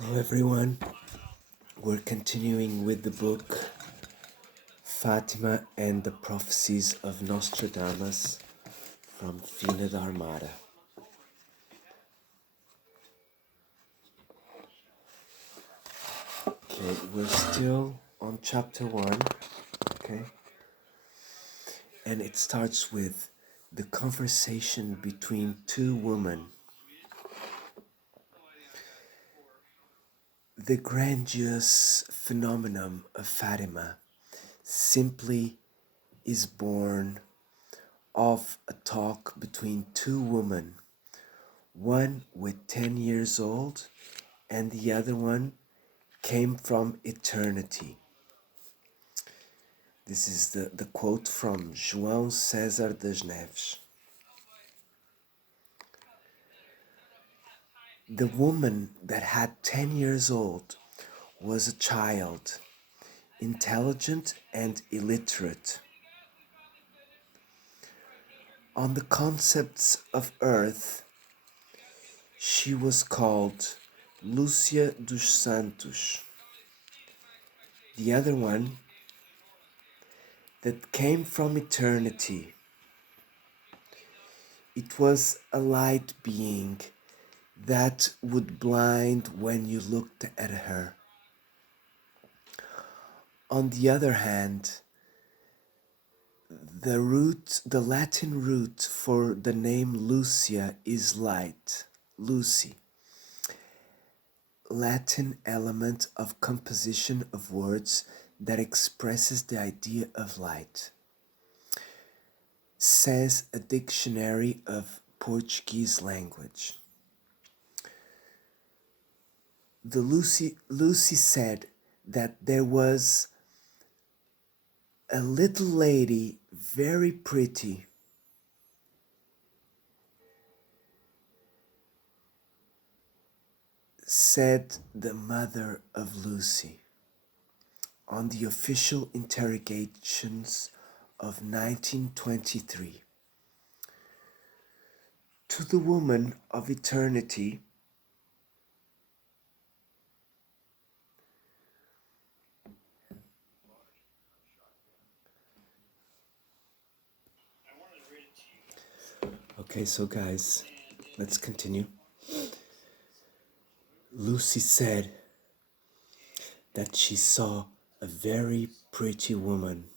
Hello, everyone. We're continuing with the book Fatima and the Prophecies of Nostradamus from Fina Armada. Okay, we're still on chapter 1, okay? And it starts with the conversation between two women. The grandiose phenomenon of Fatima simply is born of a talk between two women, one with 10 years old and the other one came from eternity. This is the quote from João César das Neves. The woman that had 10 years old was a child, intelligent and illiterate. On the concepts of earth, she was called Lúcia dos Santos. The other one that came from eternity. It was a light being that would blind when you looked at her. On the other hand, the Latin root for the name Lucia is light, Lucy, Latin element of composition of words that expresses the idea of light, says a dictionary of Portuguese language. Lucy said that there was a little lady, very pretty, said the mother of Lucy on the official interrogations of 1923. To the woman of eternity, okay, so guys, let's continue. Lucy said that she saw a very pretty woman,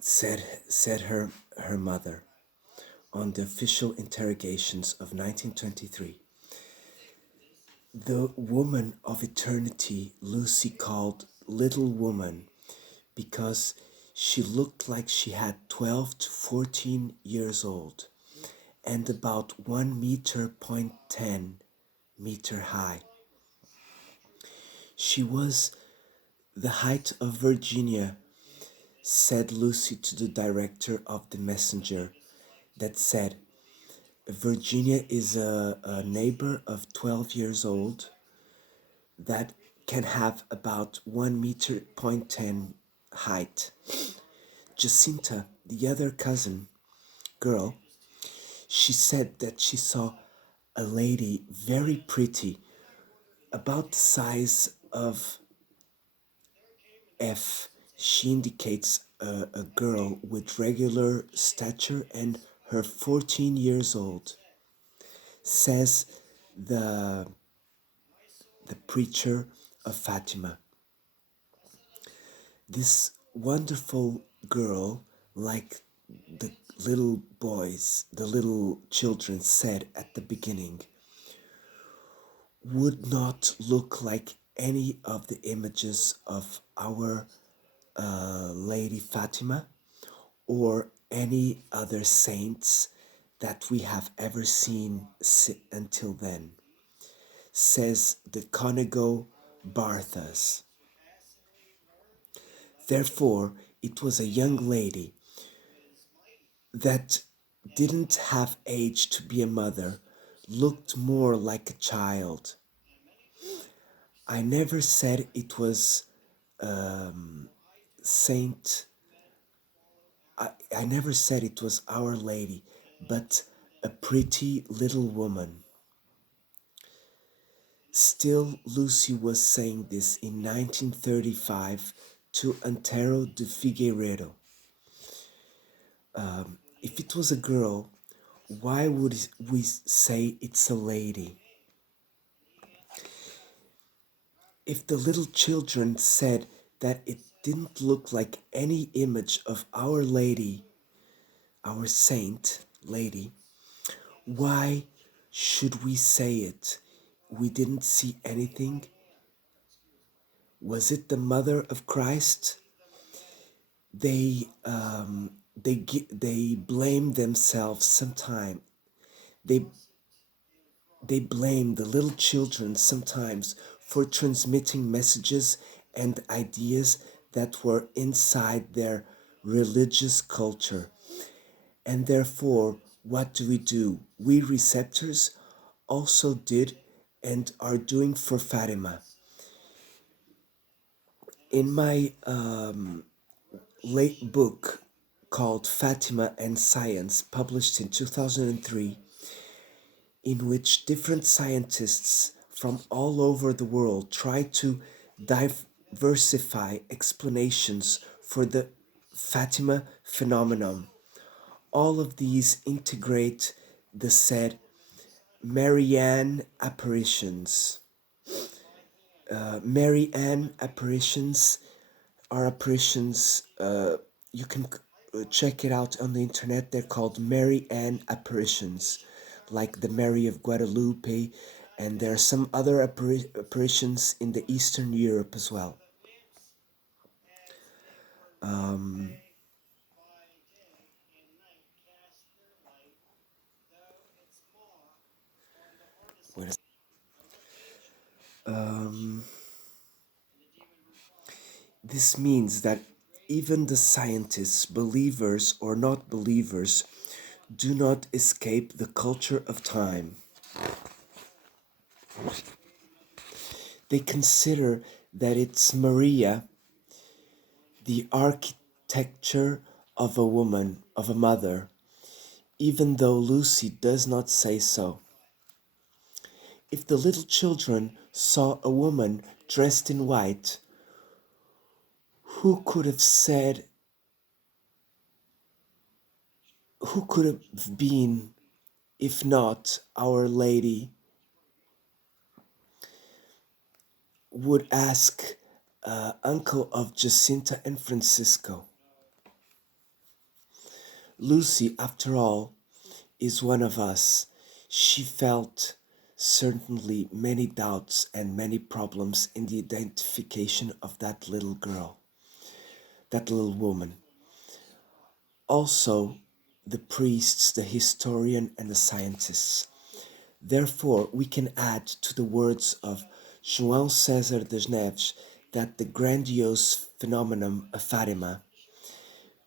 said her mother on the official interrogations of 1923. The woman of eternity Lucy called Little Woman because she looked like she had 12 to 14 years old and about 1.10 meter high. She was the height of Virginia, said Lucy to the director of the Messenger, that said, Virginia is a neighbor of 12 years old that can have about 1.10 height. Jacinta, the other cousin girl, she said that she saw a lady very pretty, about the size of F. She indicates a girl with regular stature and her 14 years old, says the preacher of Fatima. This wonderful girl, like the the little children said at the beginning, would not look like any of the images of our Lady Fatima or any other saints that we have ever seen until then, says the Conego Barthas. Therefore, it was a young lady that didn't have age to be a mother, looked more like a child. I never said it was Saint. I never said it was Our Lady, but a pretty little woman. Still, Lucy was saying this in 1935 to Antero de Figueiredo. If it was a girl, why would we say it's a lady? If the little children said that it didn't look like any image of Our Lady, our saint lady, why should we say it? We didn't see anything. Was it the mother of Christ? They blame themselves sometimes. They they blame the little children sometimes for transmitting messages and ideas that were inside their religious culture. And therefore, what do? We receptors also did and are doing for Fatima. In my late book called Fatima and Science, published in 2003, in which different scientists from all over the world try to diversify explanations for the Fatima phenomenon. All of these integrate the said Marianne apparitions. Marianne apparitions are apparitions. You can check it out on the internet. They're called Mary Ann apparitions, like the Mary of Guadalupe, and there are some other apparitions in the Eastern Europe as well. Um, this means that even the scientists, believers or not believers, do not escape the culture of time. They consider that it's Maria, the architecture of a woman, of a mother, even though Lucy does not say so. If the little children saw a woman dressed in white, who could have said, who could have been, if not Our Lady, would ask uncle of Jacinta and Francisco. Lucy, after all, is one of us. She felt certainly many doubts and many problems in the identification of that little girl, that little woman. Also, the priests, the historian, and the scientists. Therefore, we can add to the words of João César das Neves that the grandiose phenomenon of Fatima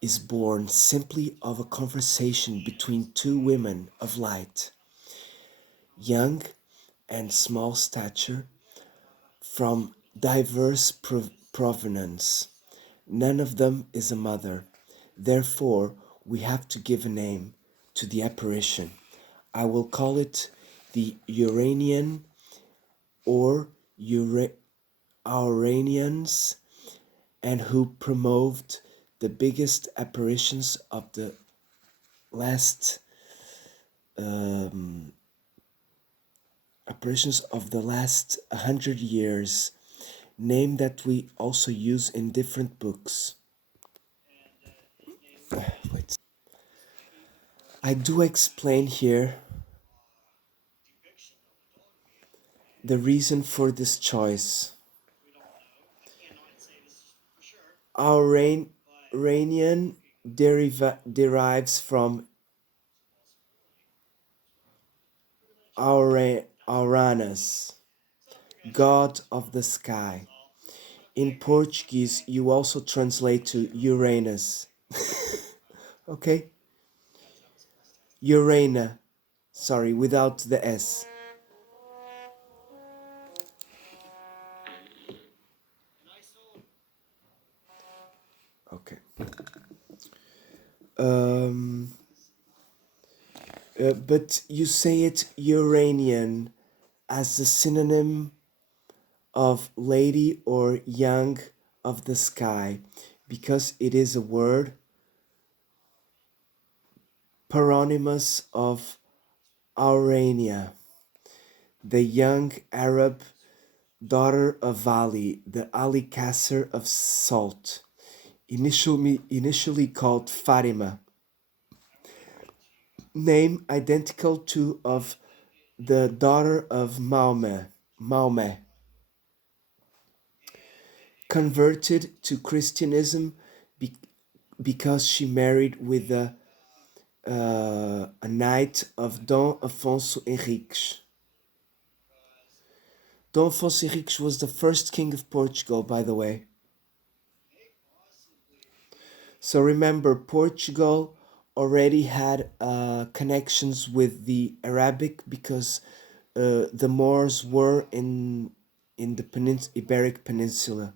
is born simply of a conversation between two women of light, young and small stature, from diverse provenance. None of them is a mother. Therefore, we have to give a name to the apparition. I will call it the Uranian or Auranians, and who promoted the biggest apparitions of the last apparitions of the last 100 years, name that we also use in different books. Wait. I do explain here the reason for this choice. Auranian derives from Uranus, god of the sky. In Portuguese, you also translate to Uranus. Okay? Urana. Sorry, without the S. Okay. Um, but you say it Uranian as a synonym of lady or young of the sky, because it is a word paronymus of Aurania, the young Arab daughter of Ali, the Ali Kasser of Salt, initially called Fatima, name identical to of the daughter of Mahomet, converted to Christianism be- because she married with a knight of Dom Afonso Henriques. Dom Afonso Henriques was the first king of Portugal, by the way. So remember, Portugal already had connections with the Arabic because the Moors were in the Iberic Peninsula.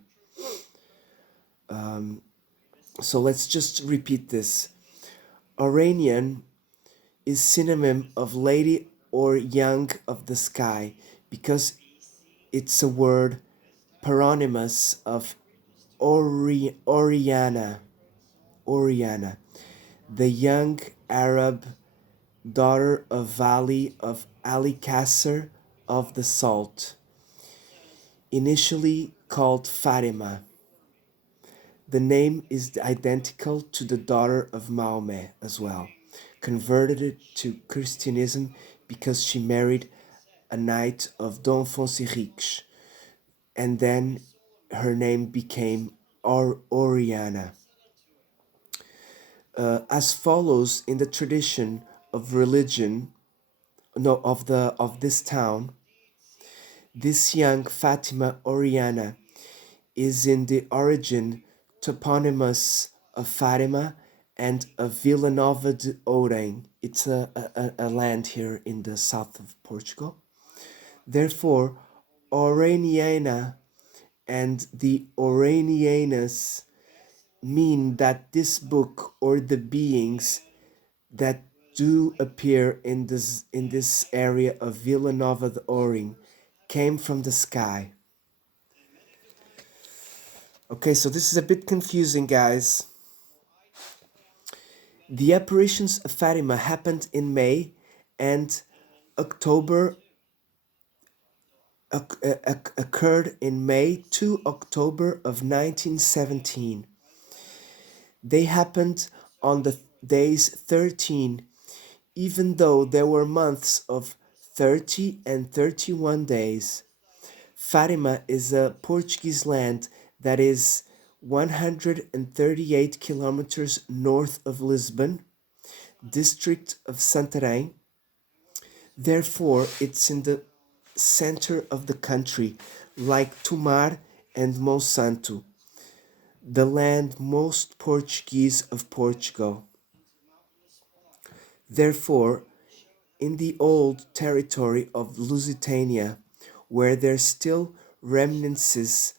So let's just repeat this. Iranian is synonym of lady or young of the sky because it's a word paronymus of Oriana, the young Arab daughter of Valley of Ali Kasser of the Salt, initially called Fatima. The name is identical to the daughter of Mahomet as well, converted to Christianism because she married a knight of Dom Fonseca, and then her name became Oriana. As follows in the tradition of religion, no, of this town, this young Fatima Oriana is in the origin toponymous of Fatima and of Villanova de Ourém. It's a land here in the south of Portugal. Therefore, Oraniana and the Oranianas mean that this book or the beings that do appear in this area of Villanova de Ourém came from the sky. Okay, so this is a bit confusing, guys. The apparitions of Fatima happened in May and October occurred in May to October of 1917. They happened on the days 13, even though there were months of 30 and 31 days. Fatima is a Portuguese land that is 138 kilometers north of Lisbon, district of Santarém. Therefore, it's in the center of the country, like Tomar and Monsanto, the land most Portuguese of Portugal. Therefore, in the old territory of Lusitania, where there's still remnants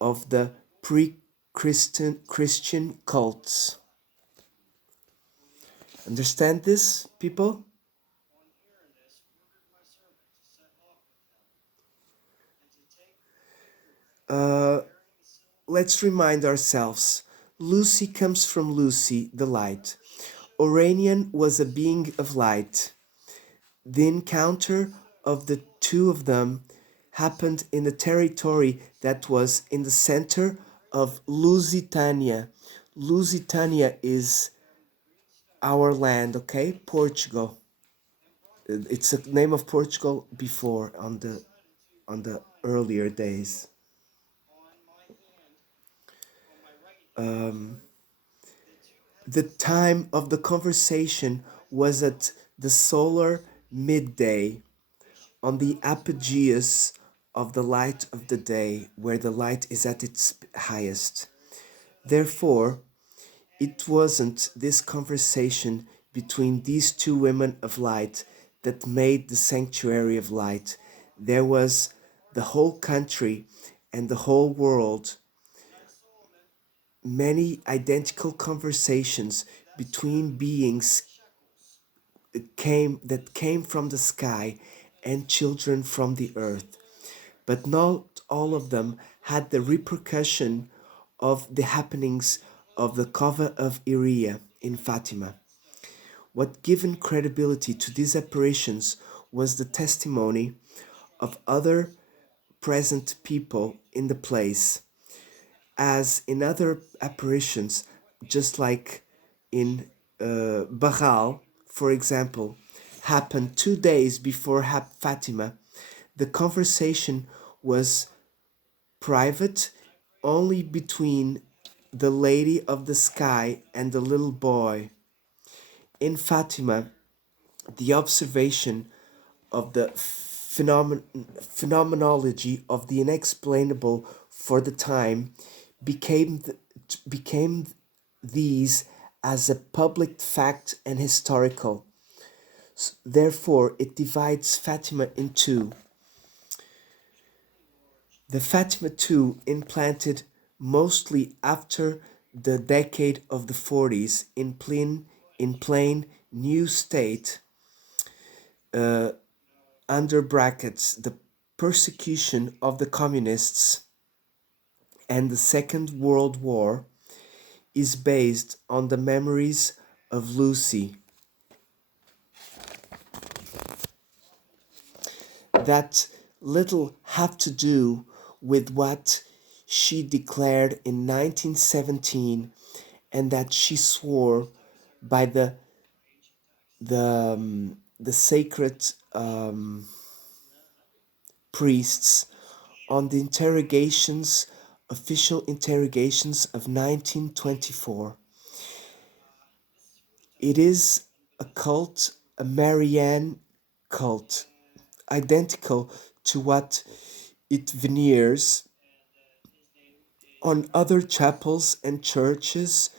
of the pre-Christian cults. Understand this, people? Uh, let's remind ourselves. Lucy comes from Lucy, the light. Oranian was a being of light. The encounter of the two of them happened in a territory that was in the center of Lusitania. Lusitania is our land, okay? Portugal. It's a name of Portugal before on the earlier days. The time of the conversation was at the solar midday on the apogee of the light of the day, where the light is at its highest. Therefore, it wasn't this conversation between these two women of light that made the sanctuary of light. There was the whole country and the whole world, many identical conversations between beings came from the sky and children from the earth. But not all of them had the repercussion of the happenings of the Cova of Iria in Fatima. What given credibility to these apparitions was the testimony of other present people in the place, as in other apparitions, just like in Baral, for example, happened 2 days before Fatima. The conversation was private only between the Lady of the Sky and the little boy. In Fatima, the observation of the phenomenology of the inexplainable for the time became became these as a public fact and historical. Therefore, it divides Fatima in two. The Fatima II, implanted mostly after the decade of the 40s in plain new state, under brackets, the persecution of the communists and the Second World War, is based on the memories of Lucy that little have to do with what she declared in 1917 and that she swore by the sacred priests on the official interrogations of 1924. It is a cult, a Marianne cult, identical to what it veneers on other chapels and churches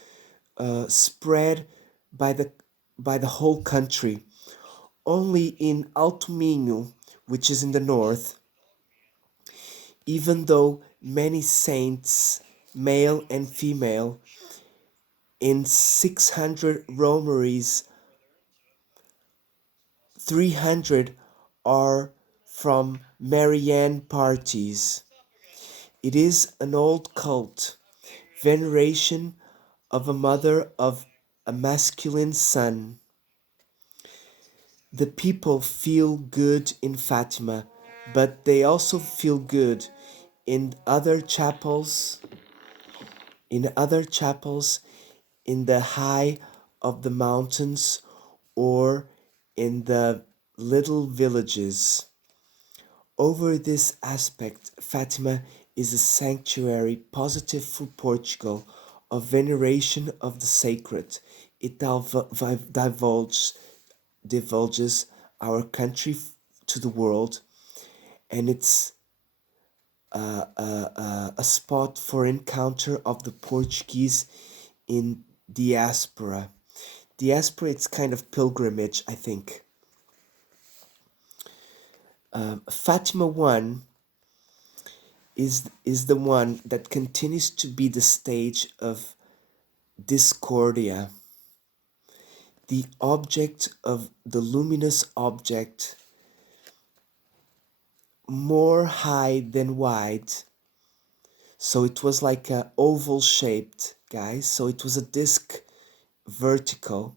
spread by the whole country. Only in Alto Minho, which is in the north, even though many saints, male and female, in 600 romeries, 300 are from Marianne parties. It is an old cult, veneration of a mother of a masculine son. The people feel good in Fatima, but they also feel good in other chapels in the high of the mountains or in the little villages. Over this aspect, Fatima is a sanctuary positive for Portugal of veneration of the sacred. It divulges our country to the world, and it's a spot for encounter of the Portuguese in diaspora. Diaspora, it's kind of pilgrimage, I think. Fatima 1 is the one that continues to be the stage of discordia, the object of the luminous object, more high than wide. So it was like a oval shaped, guys. So it was a disc, vertical,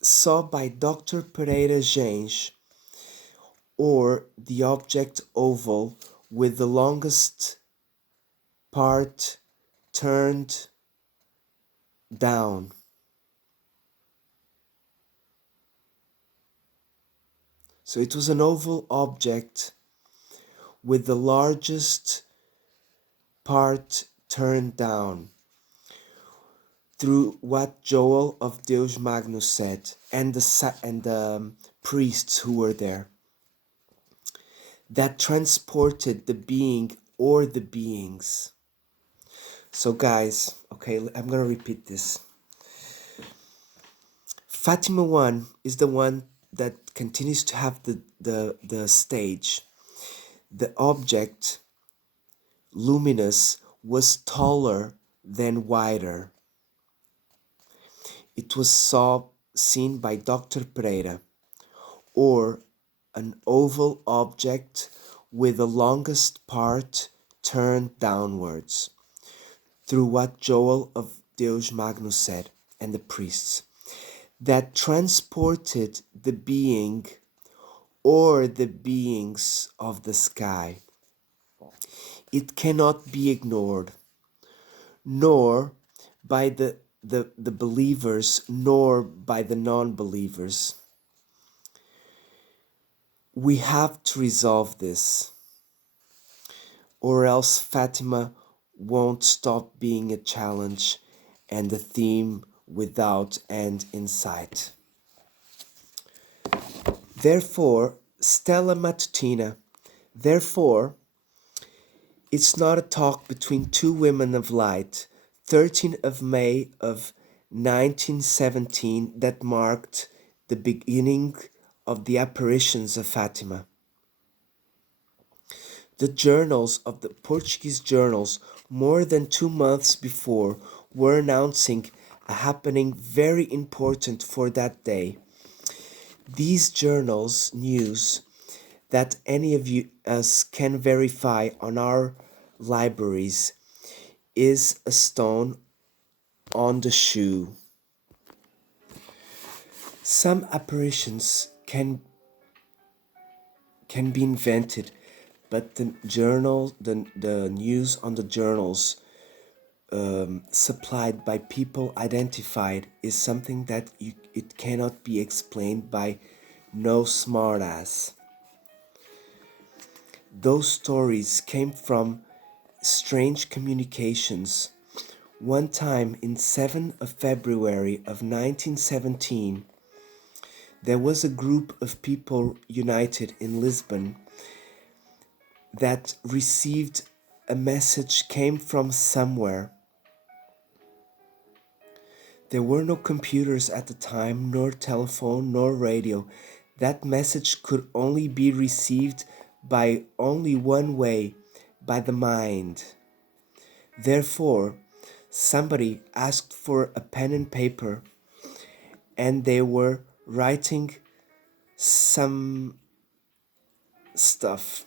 saw by Dr. Pereira Gens, or the object oval with the longest part turned down. So it was an oval object with the largest part turned down, through what Joel of Deus Magnus said, and the priests who were there, that transported the being or the beings. So guys, okay, I'm gonna repeat this. Fatima 1 is the one that continues to have the stage. The object, luminous, was taller than wider. It was seen by Dr. Pereira, or an oval object with the longest part turned downwards, through what Joel of Deus Magnus said, and the priests, that transported the being or the beings of the sky. It cannot be ignored, nor by the believers, nor by the non-believers. We have to resolve this, or else Fatima won't stop being a challenge and a theme without end in sight. Therefore, Stella Matutina, therefore, it's not a talk between two women of light, 13th of May of 1917, that marked the beginning of the apparitions of Fatima. The journals of the Portuguese journals, more than 2 months before, were announcing a happening very important for that day. These journals news that any of you us can verify on our libraries is a stone on the shoe. Some apparitions can be invented, but the news on the journals supplied by people identified is something that it cannot be explained by no smartass. Those stories came from strange communications. One time in 7th of February of 1917, there was a group of people united in Lisbon that received a message came from somewhere. There were no computers at the time, nor telephone, nor radio. That message could only be received by only one way, by the mind. Therefore, somebody asked for a pen and paper, and they were writing some stuff,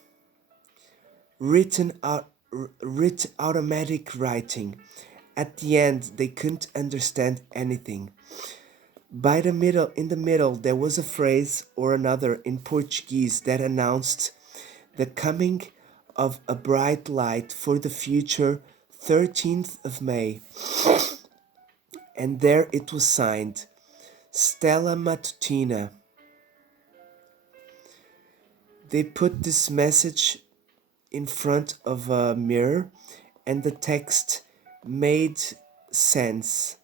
written automatic writing. At the end, they couldn't understand anything. In the middle, there was a phrase or another in Portuguese that announced the coming of a bright light for the future 13th of May. And there it was signed, Stella Matutina. They put this message in front of a mirror, and the text made sense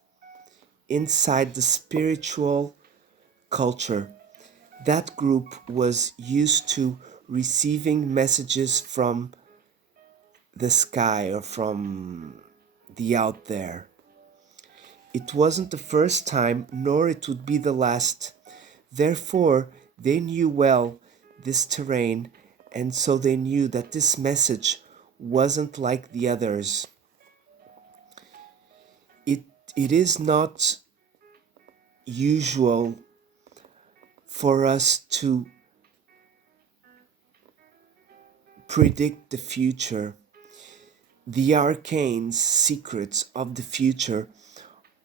inside the spiritual culture. That group was used to receiving messages from the sky or from the out there. It wasn't the first time, nor it would be the last. Therefore, they knew well this terrain, and so they knew that this message wasn't like the others. It is not usual for us to predict the future. The arcane secrets of the future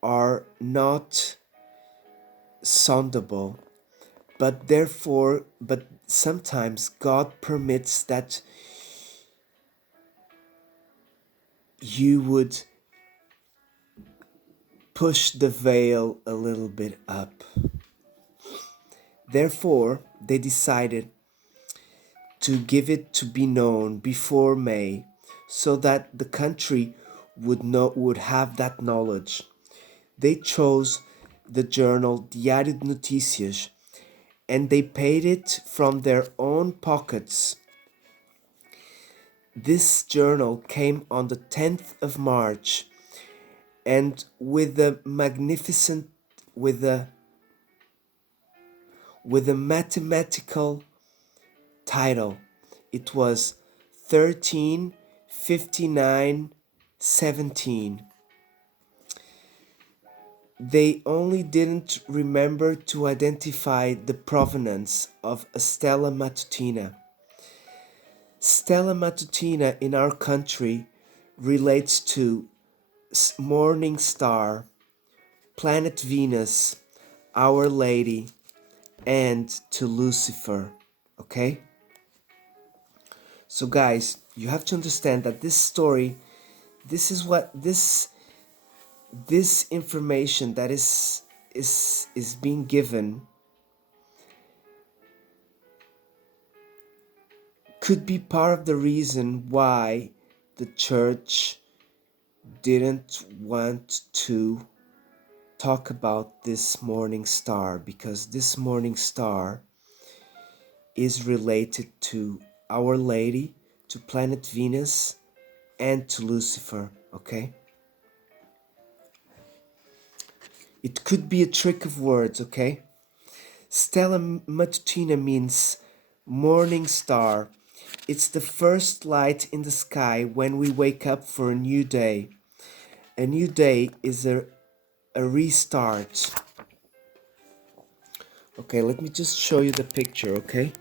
are not sondable, but sometimes God permits that you would push the veil a little bit up. Therefore, they decided to give it to be known before May, so that the country would have that knowledge. They chose the journal Diário de Notícias, and they paid it from their own pockets. This journal came on the 10th of March, and with a mathematical title. It was 135917. They only didn't remember to identify the provenance of a Stella Matutina. Stella Matutina in our country relates to morning star, planet Venus, Our Lady, and to Lucifer. Okay? So guys, you have to understand that this story, this is what this information that is being given could be part of the reason why the church didn't want to talk about this morning star, because this morning star is related to Our Lady, to planet Venus, and to Lucifer. Okay, it could be a trick of words. Okay, Stella Matutina means morning star. It's the first light in the sky when we wake up for a new day. A new day is a restart. Okay, let me just show you the picture, okay?